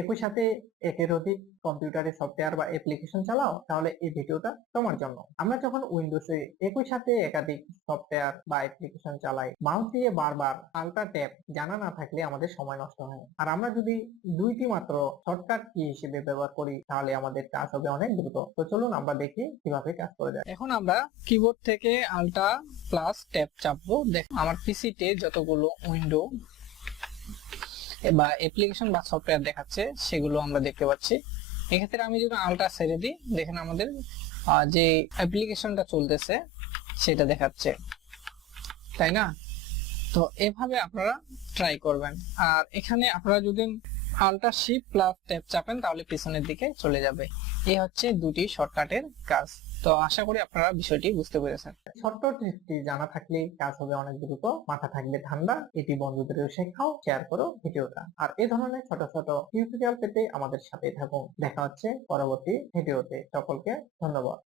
একই সাথে একের অধিক কম্পিউটারে সফটওয়্যার বা অ্যাপ্লিকেশন চালাও, তাহলে এই ভিডিওটা তোমার জন্য। আমরা যখন উইন্ডোজে একই সাথে একাধিক সফটওয়্যার বা অ্যাপ্লিকেশন চালাই, মাউস দিয়ে বারবার আল্টা ট্যাব জানা না থাকলে আমাদের সময় নষ্ট হয়। আর আমরা যদি দুইটি মাত্র শর্টকাট কি হিসেবে ব্যবহার করি, তাহলে আমাদের কাজ হবে অনেক দ্রুত। তো চলুন আমরা দেখি কিভাবে কাজ করে যায়। এখন আমরা কিবোর্ড থেকে আল্টা প্লাস ট্যাব চাপবো। দেখো আমার পিসিতে যতগুলো উইন্ডো বা অ্যাপ্লিকেশন বা সফটওয়্যার দেখাচ্ছে সেগুলো আমরা দেখতে পাচ্ছি। এক্ষেত্রে আমি যদি আল্টা ছেড়ে দিই, দেখেন আমাদের যে অ্যাপ্লিকেশনটা চলতেছে সেটা দেখাচ্ছে, তাই না? তো এভাবে আপনারা ট্রাই করবেন। আর এখানে আপনারা যদি আল্টা শিফট প্লাস ট্যাব চাপেন তাহলে পিছনের দিকে চলে যাবে। এই হচ্ছে দুটি শর্টকাটের কাজ। তো আশা করি আপনারা বিষয়টি বুঝতে পেরেছেন। ছোট্ট ট্রিকটি জানা থাকলে কাজ হবে অনেক দ্রুত, মাথা থাকবে ঠান্ডা। এটি বন্ধুদেরও শেখাও, শেয়ার করো ভিডিওটা। আর এই ধরনের ছোট ছোট টিউটোরিয়াল পেতে আমাদের সাথে থাকুন। দেখা হচ্ছে পরবর্তী ভিডিওতে। সকলকে ধন্যবাদ।